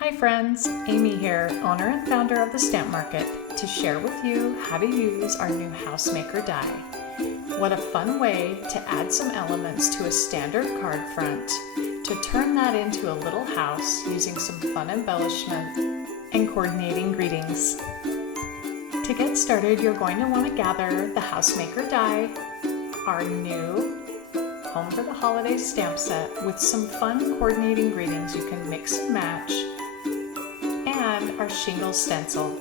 Hi friends, Amy here, owner and founder of the Stamp Market, to share with you how to use our new HOUSEMAKER die. What a fun way to add some elements to a standard card front, to turn that into a little house using some fun embellishment and coordinating greetings. To get started, you're going to want to gather the HOUSEMAKER die, our new Home for the Holidays stamp set with some fun coordinating greetings you can mix and match, and our shingle stencil.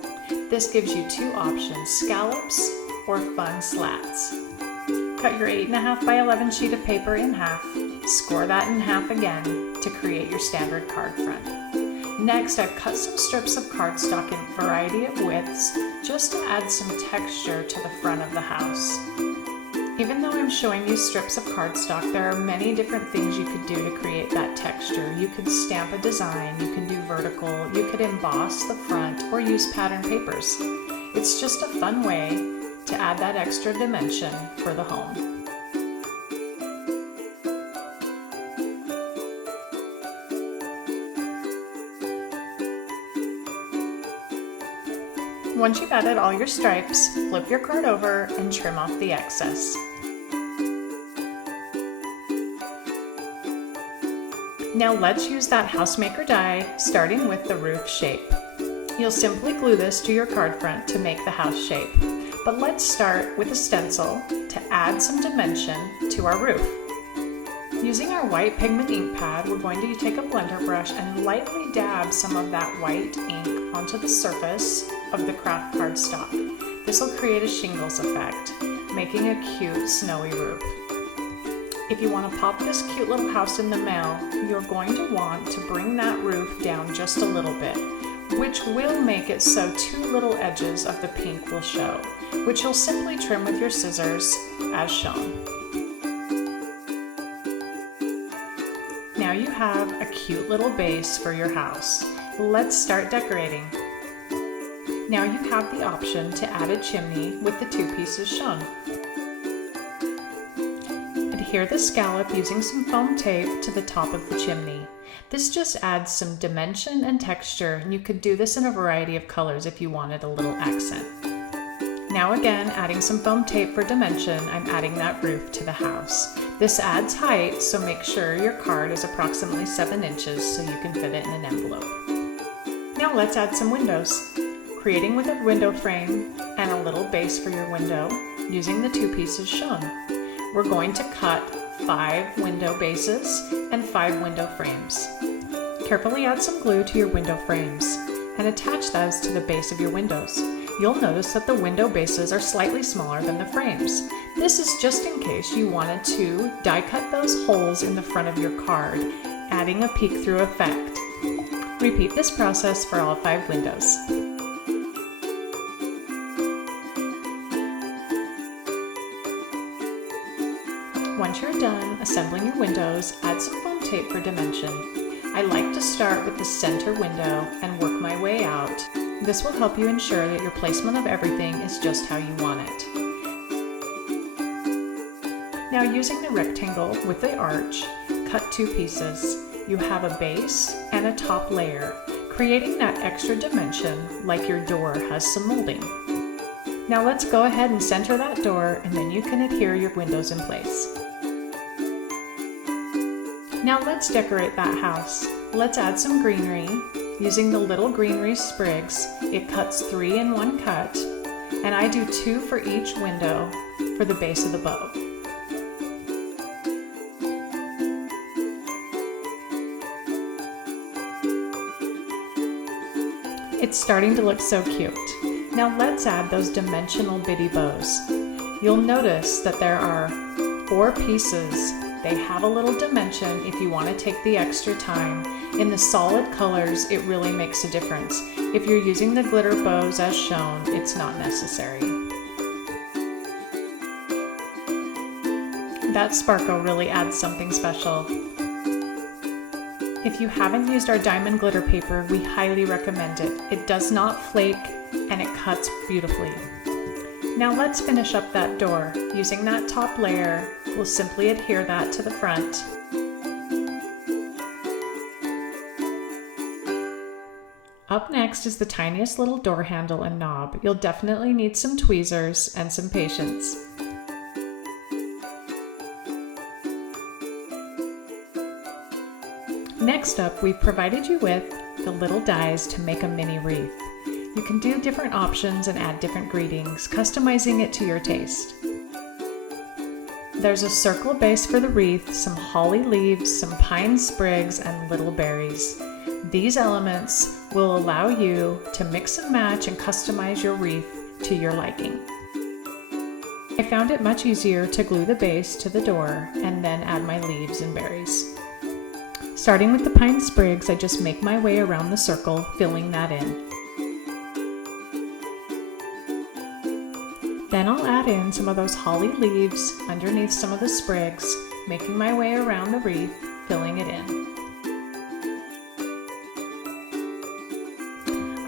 This gives you two options, scallops or fun slats. Cut your 8.5 by 11 sheet of paper in half, score that in half again to create your standard card front. Next, I've cut some strips of cardstock in a variety of widths just to add some texture to the front of the house. Even though I'm showing you strips of cardstock, there are many different things you could do to create that texture. You could stamp a design, you can do vertical, you could emboss the front, or use pattern papers. It's just a fun way to add that extra dimension for the home. Once you've added all your stripes, flip your card over and trim off the excess. Now let's use that HOUSEMAKER die, starting with the roof shape. You'll simply glue this to your card front to make the house shape. But let's start with a stencil to add some dimension to our roof. Using our white pigment ink pad, we're going to take a blender brush and lightly dab some of that white ink onto the surface of the craft cardstock. This will create a shingles effect, making a cute snowy roof. If you want to pop this cute little house in the mail, you're going to want to bring that roof down just a little bit, which will make it so two little edges of the pink will show, which you'll simply trim with your scissors as shown. Now you have a cute little base for your house. Let's start decorating. Now you have the option to add a chimney with the two pieces shown. Adhere the scallop using some foam tape to the top of the chimney. This just adds some dimension and texture, and you could do this in a variety of colors if you wanted a little accent. Now again, adding some foam tape for dimension, I'm adding that roof to the house. This adds height, so make sure your card is approximately 7 inches so you can fit it in an envelope. Now let's add some windows. Creating with a window frame and a little base for your window using the two pieces shown. We're going to cut 5 window bases and 5 window frames. Carefully add some glue to your window frames and attach those to the base of your windows. You'll notice that the window bases are slightly smaller than the frames. This is just in case you wanted to die cut those holes in the front of your card, adding a peek through effect. Repeat this process for all 5 windows. Once you're done assembling your windows, add some foam tape for dimension. I like to start with the center window and work my way out. This will help you ensure that your placement of everything is just how you want it. Now using the rectangle with the arch, cut 2 pieces. You have a base and a top layer, creating that extra dimension like your door has some molding. Now let's go ahead and center that door, and then you can adhere your windows in place. Now let's decorate that house. Let's add some greenery. Using the little greenery sprigs, it cuts 3 in one cut, and I do 2 for each window for the base of the bow. It's starting to look so cute. Now let's add those dimensional bitty bows. You'll notice that there are 4 pieces. They have a little dimension if you want to take the extra time. In the solid colors, it really makes a difference. If you're using the glitter bows as shown, it's not necessary. That sparkle really adds something special. If you haven't used our diamond glitter paper, we highly recommend it. It does not flake and it cuts beautifully. Now let's finish up that door. Using that top layer, we'll simply adhere that to the front. Up next is the tiniest little door handle and knob. You'll definitely need some tweezers and some patience. Next up, we've provided you with the little dies to make a mini wreath. You can do different options and add different greetings, customizing it to your taste. There's a circle base for the wreath, some holly leaves, some pine sprigs, and little berries. These elements will allow you to mix and match and customize your wreath to your liking. I found it much easier to glue the base to the door and then add my leaves and berries. Starting with the pine sprigs, I just make my way around the circle, filling that in. Then I'll add in some of those holly leaves underneath some of the sprigs, making my way around the wreath, filling it in.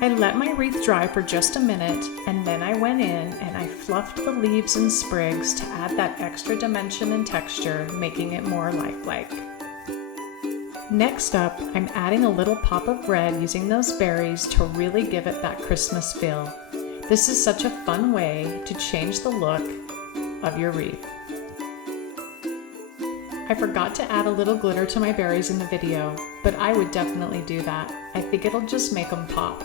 I let my wreath dry for just a minute, and then I went in and I fluffed the leaves and sprigs to add that extra dimension and texture, making it more lifelike. Next up, I'm adding a little pop of red using those berries to really give it that Christmas feel. This is such a fun way to change the look of your wreath. I forgot to add a little glitter to my berries in the video, but I would definitely do that. I think it'll just make them pop.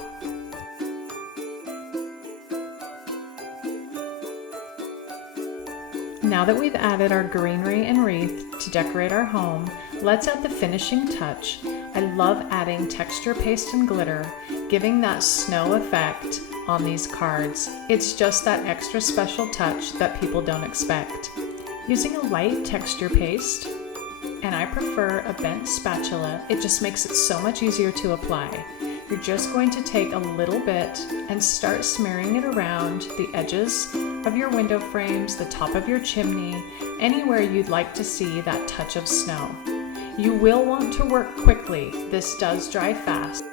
Now that we've added our greenery and wreath to decorate our home, let's add the finishing touch. I love adding texture paste and glitter, giving that snow effect on these cards. It's just that extra special touch that people don't expect. Using a light texture paste, and I prefer a bent spatula, it just makes it so much easier to apply. You're just going to take a little bit and start smearing it around the edges of your window frames, the top of your chimney, anywhere you'd like to see that touch of snow. You will want to work quickly. This does dry fast.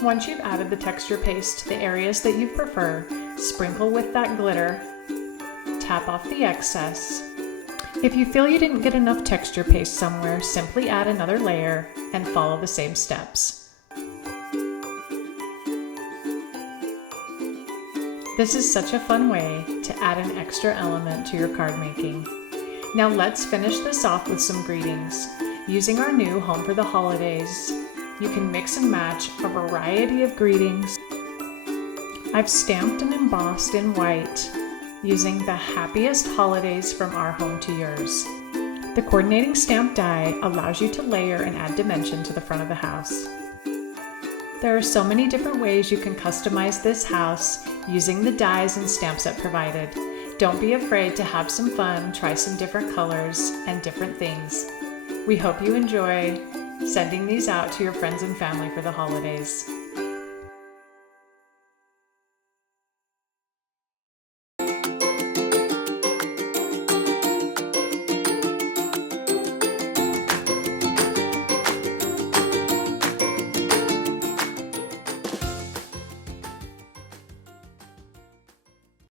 Once you've added the texture paste to the areas that you prefer, sprinkle with that glitter, tap off the excess. If you feel you didn't get enough texture paste somewhere, simply add another layer and follow the same steps. This is such a fun way to add an extra element to your card making. Now let's finish this off with some greetings. Using our new Home for the Holidays, you can mix and match a variety of greetings. I've stamped and embossed in white using the happiest holidays from our home to yours. The coordinating stamp die allows you to layer and add dimension to the front of the house. There are so many different ways you can customize this house using the dies and stamp set provided. Don't be afraid to have some fun, try some different colors and different things. We hope you enjoy sending these out to your friends and family for the holidays.